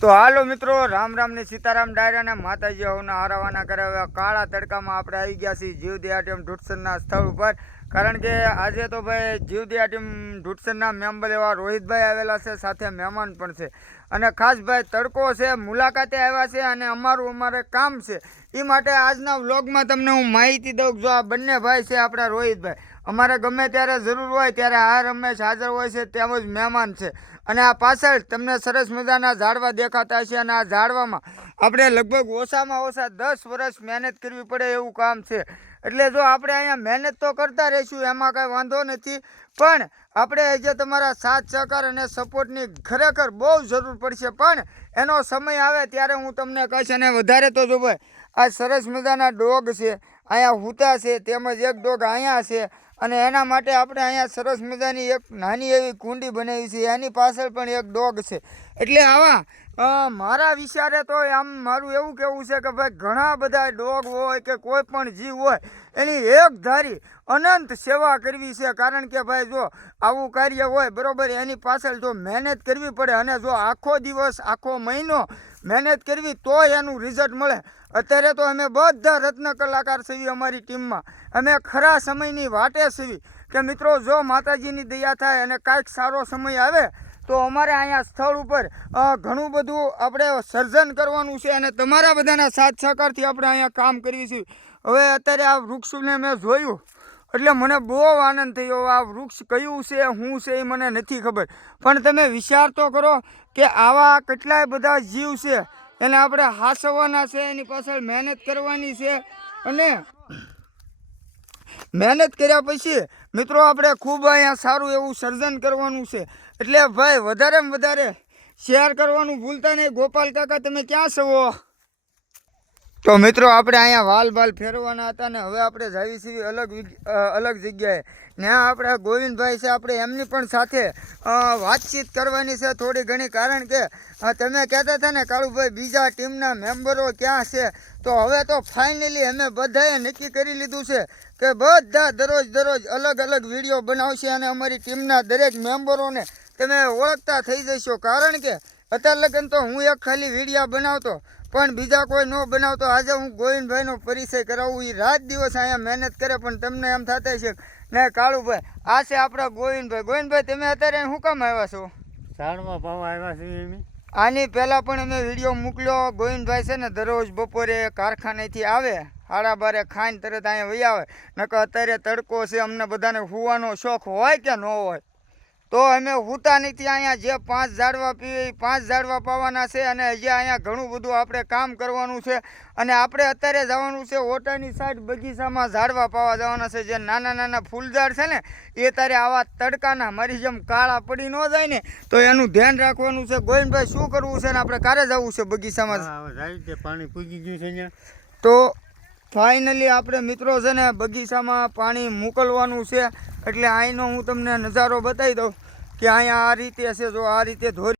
તો હાલો મિત્રો, રામ રામ ને સીતારામ ડાયરાના માતાજી હોના હારાવાના કરે. હવે કાળા તડકામાં આપણે આવી ગયા છીએ જીવદયા ટીમ ઢૂંઢસરના સ્થળ ઉપર. કારણ કે આજે તો ભાઈ જીવદયા ટીમ ઢૂંઢસરના મેમ્બર એવા રોહિતભાઈ આવેલા છે, સાથે મહેમાન પણ છે. અને ખાસ ભાઈ તડકો છે, મુલાકાતે આવ્યા છે અને અમારે કામ છે. એ માટે આજના વ્લોગમાં તમને હું માહિતી દઉં. જો આ બંને ભાઈ છે આપણા રોહિતભાઈ, અમારે ગમે ત્યારે જરૂર હોય ત્યારે આ રમેશ હાજર હોય છે, તેમજ મહેમાન છે. અને આ પાછળ તમને સરસ મજાના ઝાડવા દેખાતા હશે. અને આ ઝાડવામાં આપણે લગભગ ઓછામાં ઓછા 10 વર્ષ મહેનત કરવી પડે એવું કામ છે. એટલે જો આપણે અહીંયા મહેનત તો કરતા રહીશું, એમાં કાંઈ વાંધો નથી. પણ આપણે જે તમારા સાથ સહકાર અને સપોર્ટની ખરેખર બહુ જરૂર પડશે. પણ એનો સમય આવે ત્યારે હું તમને કહીશ. અને વધારે તો જો ભાઈ આ સરસ મજાના ડોગ છે, અહીંયા હૂતા છે, તેમજ એક ડોગ અહીંયા છે. અને એના માટે આપણે અહીંયા સરસ મજાની એક નાની એવી કુંડી બનાવી છે, એની પાછળ પણ એક ડોગ છે. એટલે આવા મારા વિચારે તો આમ મારું એવું કહેવું છે કે ભાઈ ઘણા બધા ડોગ હોય કે કોઈ પણ જીવ હોય એની એક ધારી અનંત સેવા કરવી છે. કારણ કે ભાઈ જો આવું કાર્ય હોય બરાબર, એની પાછળ જો મહેનત કરવી પડે અને જો આખો દિવસ આખો મહિનો મહેનત કરવી તો એનું રિઝલ્ટ મળે. અત્યારે તો અમે બધા રત્ન કલાકાર છીએ અમારી ટીમમાં. અમે ખરા સમયની વાટે છીએ કે મિત્રો જો માતાજીની દયા થાય અને કાંઈક સારો સમય આવે તો અમારે અહીંયા સ્થળ ઉપર ઘણું બધું આપણે સર્જન કરવાનું છે. અને તમારા બધાના સાથ સહકારથી આપણે અહીંયા કામ કરવી છીએ. હવે અત્યારે આ વૃક્ષને મેં જોયું એટલે મને બહુ આનંદ થયો. આ વૃક્ષ કયું છે શું છે એ મને નથી ખબર, પણ તમે વિચાર તો કરો કે આવા કેટલાય બધા જીવ છે, એને આપણે હાંસવાના છે, એની પાછળ મહેનત કરવાની છે. અને મહેનત કર્યા પછી મિત્રો આપણે ખૂબ અહીંયા સારું એવું સર્જન કરવાનું છે. એટલે ભાઈ વધારેમાં વધારે શેર કરવાનું ભૂલતા નહીં. ગોપાલ કાકા તમે ક્યાં છો? તો મિત્રો આપણે અહીંયા વાલ ફેરવાના હતા ને હવે આપણે જાવી છીએ અલગ જગ્યાએ. ત્યાં આપણે ગોવિંદભાઈ છે, આપણે એમની પણ સાથે વાતચીત કરવાની છે થોડી ઘણી. કારણ કે તમે કહેતા હતા ને કાળુભાઈ બીજા ટીમના મેમ્બરો ક્યાં છે, તો હવે તો ફાઇનલી અમે બધાએ નક્કી કરી લીધું છે કે બધા દરરોજ અલગ વિડીયો બનાવશે. અને અમારી ટીમના દરેક મેમ્બરોને તમે ઓળખતા થઈ જશો. કારણ કે અત્યાર લગન તો હું એક ખાલી વિડીયો બનાવતો પણ બીજા કોઈ ન બનાવતો. આજે હું ગોવિંદભાઈનો પરિચય કરાવું. એ રાત દિવસ અહીંયા મહેનત કરે, પણ તમને એમ થતા છે ને કાળુભાઈ આ છે આપણા ગોવિંદભાઈ. ગોવિંદભાઈ તમે અત્યારે શું કામ આવ્યા છો? ઝાડવા પાવા આવ્યા છીએ. આની પહેલાં પણ અમે વિડીયો મોકલ્યો. ગોવિંદભાઈ છે ને દરરોજ બપોરે કારખાનેથી આવે 12:30 ખાઈને તરત અહીંયા વહી આવે. નકર અત્યારે તડકો છે, અમને બધાને સૂવાનો શોખ હોય કે ન હોય તો અમે સૂતા નથી. અહીંયા જે 5 ઝાડવા પીવે 5 ઝાડવા પાવાના છે. અને હજી અહીંયા ઘણું બધું આપણે કામ કરવાનું છે. અને આપણે અત્યારે જવાનું છે ઓટાની સાઈડ બગીચામાં ઝાડવા પાવા જવાના છે. જે નાના ફૂલઝાડ છે ને એ તારે આવા તડકાના મારી જેમ કાળા પડી ન જાય ને તો એનું ધ્યાન રાખવાનું છે. ગોવિંદભાઈ શું કરવું છે ને આપણે ક્યારે જવું છે બગીચામાં? પાણી પૂગી ગયું છે અહીંયા. તો ફાઇનલી આપણે મિત્રો છે ને બગીચામાં પાણી મોકલવાનું છે. એટલે અહીંનો હું તમને નજારો બતાવી દઉં કે અહીંયા આ રીતે છે. જો આ રીતે ધોરી